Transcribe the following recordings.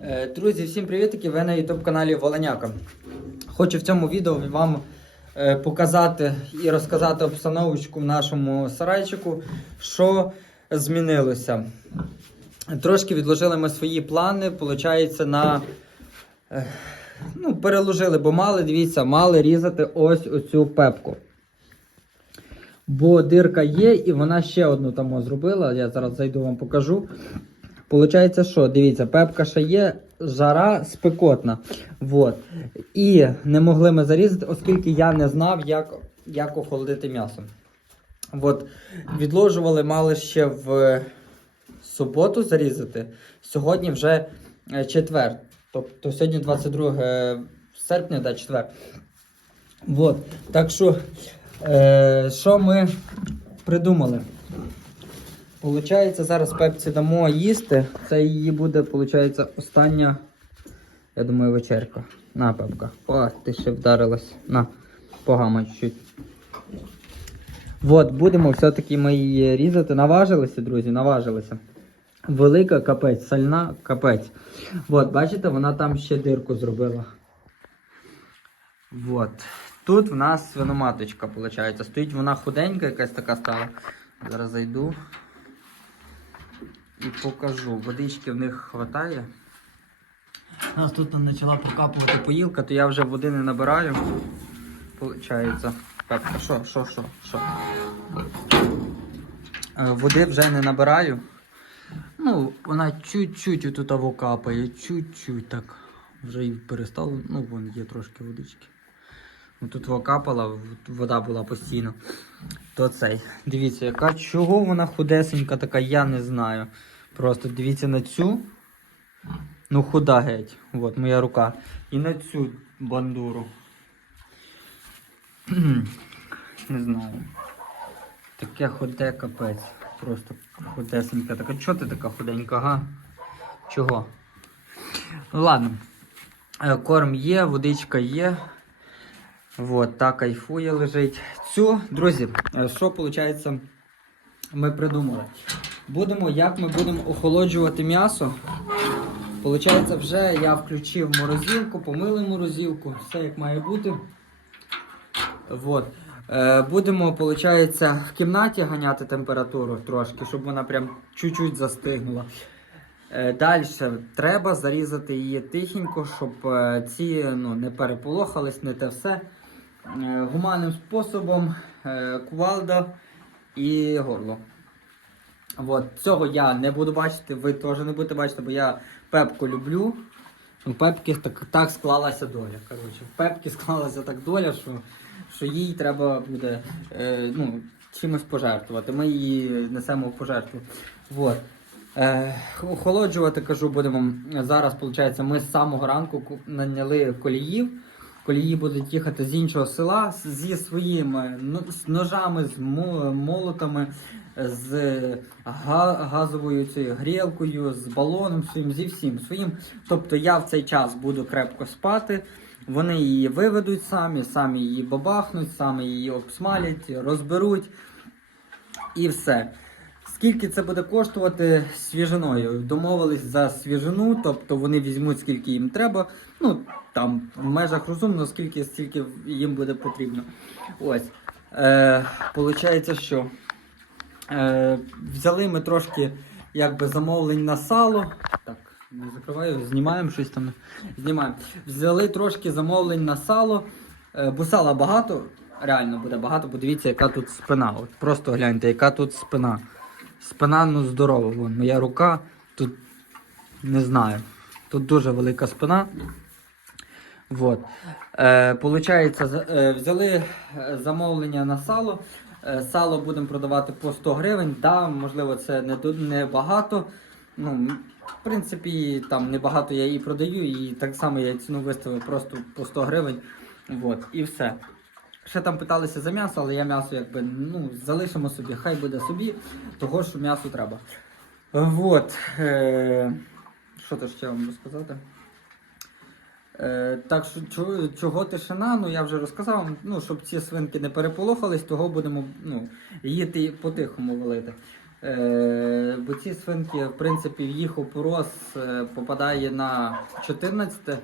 Е, Друзі, всім привітки! Ви на YouTube каналі Воленяка. Хочу в цьому відео вам е, показати і розказати обстановочку в нашому сарайчику, що змінилося. Трошки відложили ми свої плани, виходить, на. е, Ну, переложили, бо мали, дивіться, мали різати ось оцю пепку. Бо дирка є, і вона ще одну там зробила. Я зараз зайду вам покажу. Получається, що, дивіться, пепка ще є, жара спекотна. Вот. І не могли ми зарізати, оскільки я не знав, як, як охолодити м'ясо. От. Відложували, мали ще в суботу зарізати. Сьогодні вже е, четвер. Тобто сьогодні 22 серпня, да, четвер. Вот. Так що, е, що ми придумали? Получається, зараз пепці дамо їсти. Це її буде, виходить, остання, я думаю, вечерка. На, пепка. О, ти ще вдарилась. На, погама чуть-чуть. От, будемо все-таки ми її різати. Наважилися, друзі, наважилися. Велика капець, сальна капець. От, бачите, вона там ще дирку зробила. От. Тут в нас свиноматочка, виходить. Стоїть вона худенька, якась така стала. Зараз зайду і покажу. Водички в них вистачає. У нас тут почала прокапувати поїлка, то я вже води не набираю. Получається. Так, що, що, що, що? Е, Води вже не набираю. Ну, вона чуть-чуть отут капає, чуть-чуть так. Вже і перестало, ну вон є трошки водички. Ну, Тут вода капала, вода була постійно. То цей. Дивіться, яка чого вона худесенька така, я не знаю. Просто дивіться на цю. Ну, худа геть. От моя рука. І на цю бандуру. не знаю. Таке худе капець. Просто худесенька. Така, чого ти така худенька, га? Чого? Ну ладно. Е, Корм є, водичка є. Вот, так кайфує лежить. Цю, друзі, е, що виходить, ми придумали. Будемо, як ми будемо охолоджувати м'ясо. Получається, вже я включив морозилку, помили морозилку, все як має бути. Вот. Е, будемо, виходить, в кімнаті ганяти температуру трошки, щоб вона прям чуть-чуть застигнула. Е, Далі треба зарізати її тихенько, щоб е, ці ну, не переполохались, не те все. Гуманним способом кувалда і горло. От, цього я не буду бачити, ви теж не будете бачити, бо я пепку люблю. У пепки так, так склалася доля. Коротше, в пепки склалася так доля, що, що їй треба буде е, ну, чимось пожертвувати. Ми її несемо в пожертву. Вот. Е, охолоджувати, кажу, будемо зараз, виходить, ми з самого ранку наняли коліїв. Колії будуть їхати з іншого села зі своїми ну, ножами, з молотами, з газовою цією грілкою, з балоном своїм, зі всім своїм. Тобто я в цей час буду крепко спати. Вони її виведуть самі, самі її бабахнуть, самі її обсмалять, розберуть і все. Скільки це буде коштувати свіжиною? Домовились за свіжину, тобто вони візьмуть скільки їм треба. Ну там в межах розумно, скільки стільки їм буде потрібно. Ось. Е, Получається, що е, взяли ми трошки якби замовлень на сало. Так, не закриваю, знімаємо щось там. Знімаємо. Взяли трошки замовлень на сало. Е, бо сала багато, реально буде багато, подивіться, яка тут спина. От просто гляньте, яка тут спина. Спина ну здорова, вон моя рука. Тут не знаю. Тут дуже велика спина. Вот. Е, получається, е, взяли е, замовлення на сало. Е, сало будемо продавати по 100 гривень. Да, можливо, це не, не багато. Ну, в принципі, там небагато я її продаю, і так само я ціну виставив просто по 100 гривень. Вот, і все. Ще там питалися за м'ясо, але я м'ясо якби ну, залишимо собі, хай буде собі, того що м'ясо треба. Вот. Е, що то ще вам розказати? Е, так що чого, тишина, ну я вже розказав, ну, щоб ці свинки не переполохались, того будемо ну, її по-тихому валити. Е, бо ці свинки, в принципі, їх опорос е, попадає на 14,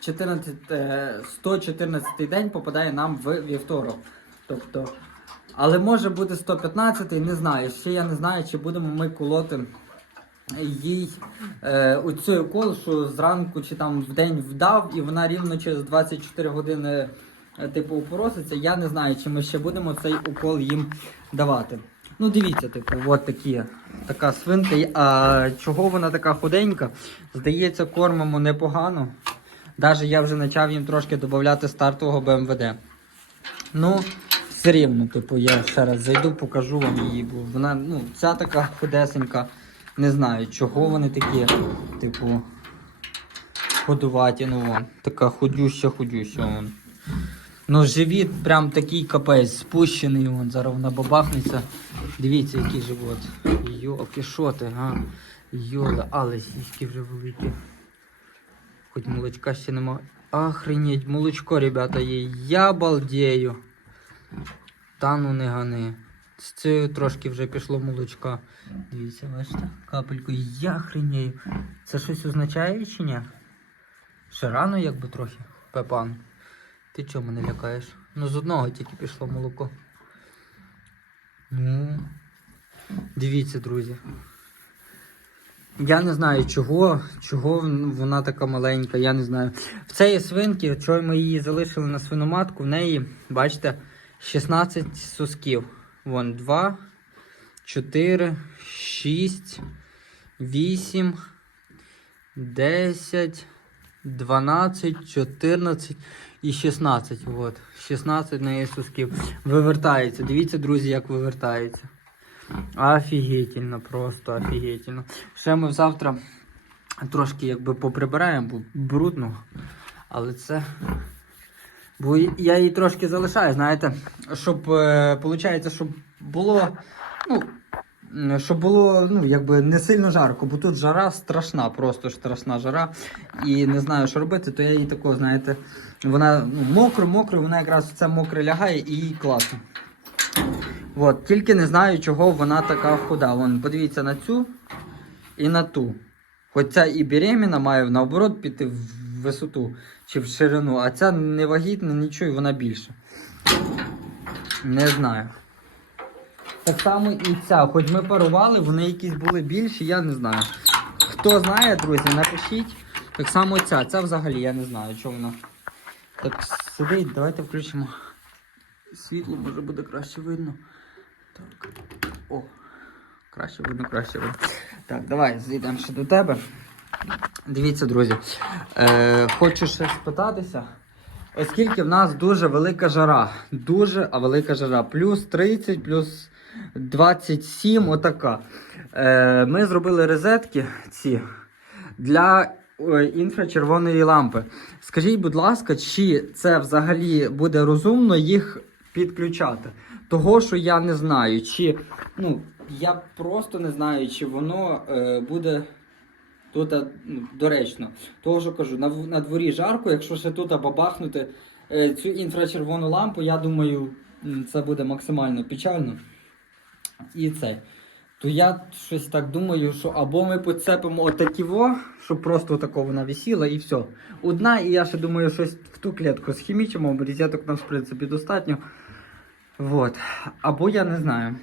14, е, 114 день попадає нам в вівторок. Тобто, але може бути 115, не знаю. Ще я не знаю, чи будемо ми колоти їй е, оцей укол, що зранку чи там в день вдав, і вона рівно через 24 години е, типу упороситься. Я не знаю, чи ми ще будемо цей укол їм давати. Ну, дивіться, типу, от такі, така свинка. А чого вона така худенька? Здається, кормимо непогано. Навіть я вже почав їм трошки додати стартового БМВД. Ну, все рівно, типу, я ще раз зайду, покажу вам її, бо вона, ну, ця така худесенька. Не знаю, чого вони такі, типу, ходуваті, ну вон, така худюща, худюща вон. Ну, живіт прям такий капець, спущений, вон, зараз вона бабахнеться. Дивіться, який живот. Йоки, що ти, га? Йола, але сіськи вже великі. Хоч молочка ще нема. Охренеть, молочко, ребята, є. Я балдею. Та ну не гани. З цією трошки вже пішло молочка. Дивіться, бачите, капельку. Я хренею. Це щось означає чи ні? Ще рано якби трохи, Пепан. Ти чого мене лякаєш? Ну з одного тільки пішло молоко. Ну. Дивіться, друзі. Я не знаю чого, чого вона така маленька, я не знаю. В цієї свинки, чого ми її залишили на свиноматку, в неї, бачите, 16 сосків. Вон 2, 4, 6, 8, 10, 12, 14 і 16. От. 16 в неї. Вивертається. Дивіться, друзі, як вивертається. Офігетельно, просто офігетельно. Ще ми завтра трошки якби поприбираємо, бо брудно. Але це. Бо я її трошки залишаю, знаєте, щоб е, получається, щоб було. Ну, щоб було ну, якби не сильно жарко, бо тут жара страшна, просто страшна жара. І не знаю, що робити, то я її тако, знаєте, вона ну, мокро, мокро, вона якраз це мокре лягає і їй класно. От, тільки не знаю, чого вона така худа. Вон, подивіться на цю і на ту. Хоч ця і беременна має наоборот піти в висоту чи в ширину, а ця не вагітна, нічого, і вона більша. Не знаю. Так само і ця, хоч ми парували, вони якісь були більші, я не знаю. Хто знає, друзі, напишіть. Так само ця, ця взагалі я не знаю, чого вона. Так сидить, давайте включимо. Світло може буде краще видно. Так. О, краще видно, краще видно. Так, давай зійдемо ще до тебе. Дивіться, друзі. Е, хочу ще спитатися. Оскільки в нас дуже велика жара. Дуже велика жара. Плюс 30, плюс 27, отака. Е, ми зробили розетки ці для е, інфрачервоної лампи. Скажіть, будь ласка, чи це взагалі буде розумно їх підключати? Того, що я не знаю, чи ну, я просто не знаю, чи воно е, буде тут е, ну, доречно. Того, що кажу, на, на дворі жарко, якщо ще тут бабахнути е, цю інфрачервону лампу, я думаю, це буде максимально печально. І це. То я щось так думаю, що або ми поцепимо отакі во, щоб просто отако вона висіла і все. Одна, і я ще думаю, щось в ту клітку схімічимо, бо розеток нам, в принципі, достатньо. Вот. Або я не знаю.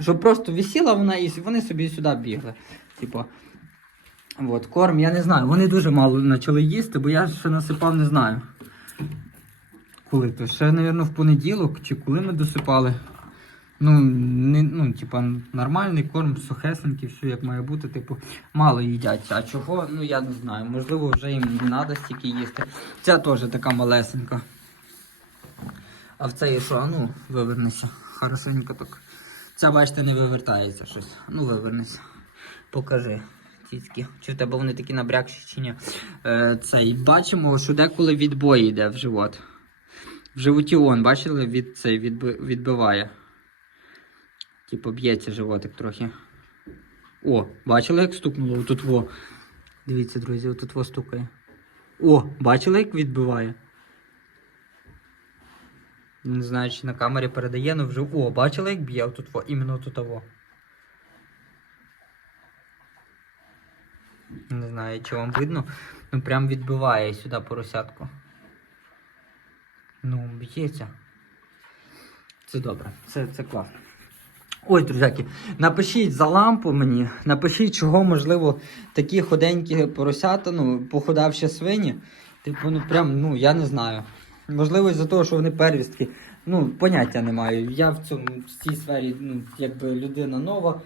Щоб просто висіла вона і вони собі сюди бігли. Типу. От, корм, я не знаю. Вони дуже мало почали їсти, бо я ще насипав, не знаю. Коли то? Ще, мабуть, в понеділок чи коли ми досипали. Ну, не, ну, типа, нормальний корм, сухесенький, все як має бути, типу, мало їдять. А чого, ну я не знаю. Можливо, вже їм не треба стільки їсти. Ця теж така малесенька. А в цей що? Ну, вивернися. Хорошенько так. Ця, бачите, не вивертається щось. Ну, вивернися. Покажи. Цицьки. Чи в тебе вони такі набрякші, чи ні. Е, цей. Бачимо, що деколи відбой йде в живот. В животі он, бачили, від, цей, відби, відбиває. Типу б'ється животик трохи. О, бачили, як стукнуло? Отут во. Дивіться, друзі, отут во стукає. О, бачили, як відбиває? Не знаю, чи на камері передає, але вже. О, бачили, як б'є отут во, іменно тут во. Не знаю, чи вам видно. Ну прям відбиває сюди поросятку. Ну, б'ється. Це добре, це, це класно. Ой, друзяки, напишіть за лампу мені, напишіть, чого, можливо, такі ходенькі поросята, ну, похудавші свині. Типу, ну прям, ну, я не знаю. Можливо, із-за того, що вони первістки. Ну, поняття не маю. Я в цьому в цій сфері, ну, якби людина нова.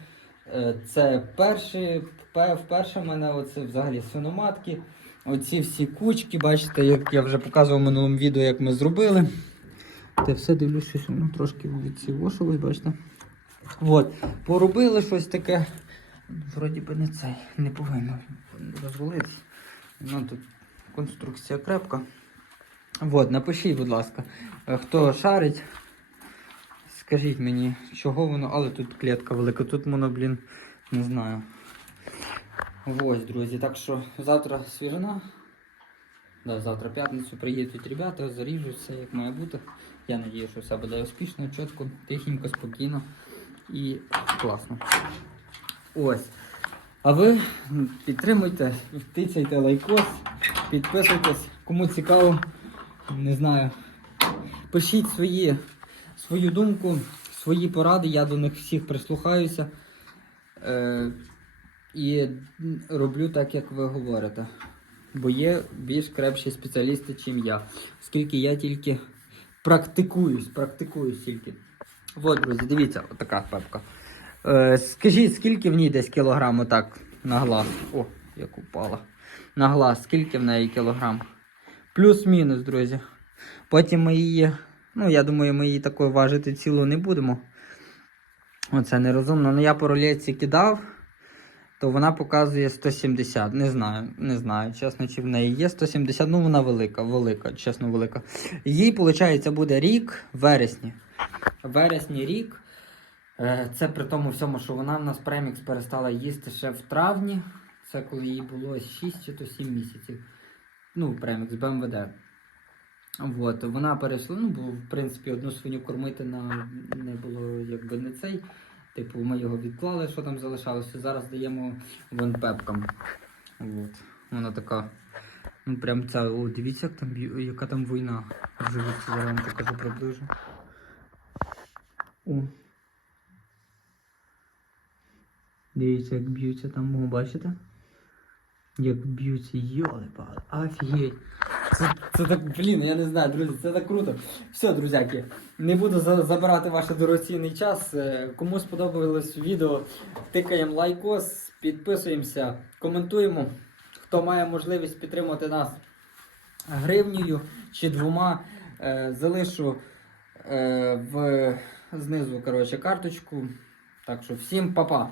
Е, Це перші, вперше в мене оце взагалі свиноматки. Оці всі кучки, бачите, як я вже показував в минулому відео, як ми зробили. Та все дивлюсь, щось воно трошки відсівошилось, бачите. От, поробили щось таке. Вроді би не цей, не повинно розвалитися. Ну, тут конструкція крепка. От, напишіть, будь ласка, е, хто шарить, скажіть мені, чого воно, але тут клітка велика, тут воно, блін, не знаю. Ось, друзі, так що завтра свіжина. Да, завтра п'ятницю приїдуть ребята, заріжуть все як має бути. Я надію, що все буде успішно, чітко, тихенько, спокійно і класно. Ось. А ви підтримуйте, тицяйте лайкос, підписуйтесь, кому цікаво, не знаю. Пишіть свої, свою думку, свої поради, я до них всіх прислухаюся. Е, і роблю так, як ви говорите. Бо є більш крепші спеціалісти, чим я. Оскільки я тільки практикуюсь, практикуюсь тільки. От, друзі, дивіться, отака пепка. Е, скажіть, скільки в ній десь кілограм отак на глаз? О, як упала. На глаз, скільки в неї кілограм? Плюс-мінус, друзі. Потім ми її, ну я думаю, ми її такою важити цілу не будемо. Оце нерозумно. Ну я по рулетці кидав, то вона показує 170. Не знаю, не знаю, чесно, чи в неї є 170. Ну вона велика, велика, чесно, велика. Їй, виходить, буде рік вересні. Вересні рік. Е, Це при тому всьому, що вона в нас премікс перестала їсти ще в травні. Це коли їй було 6 чи то 7 місяців. Ну, премікс БМВД. От, вона перейшла, ну, бо в принципі одну свиню кормити на не було якби не цей. Типу, ми його відклали, що там залишалося. Зараз даємо вон пепкам. От. Вона така. Ну прям ця, о, дивіться, як там, яка там війна. Живіться, зараз вам покажу приближу. О. Дивіться, як б'ються там, бачите? Як б'ються, йоли пали, офігеть. Це, це так, блін, я не знаю, друзі, це так круто. Все, друзяки, не буду за- забирати ваш дорогоцінний час. Е, Кому сподобалось відео, тикаємо лайкос, підписуємося, коментуємо. Хто має можливість підтримати нас гривнею чи двома, е, залишу е, в, знизу коротше, карточку. Так що всім па-па!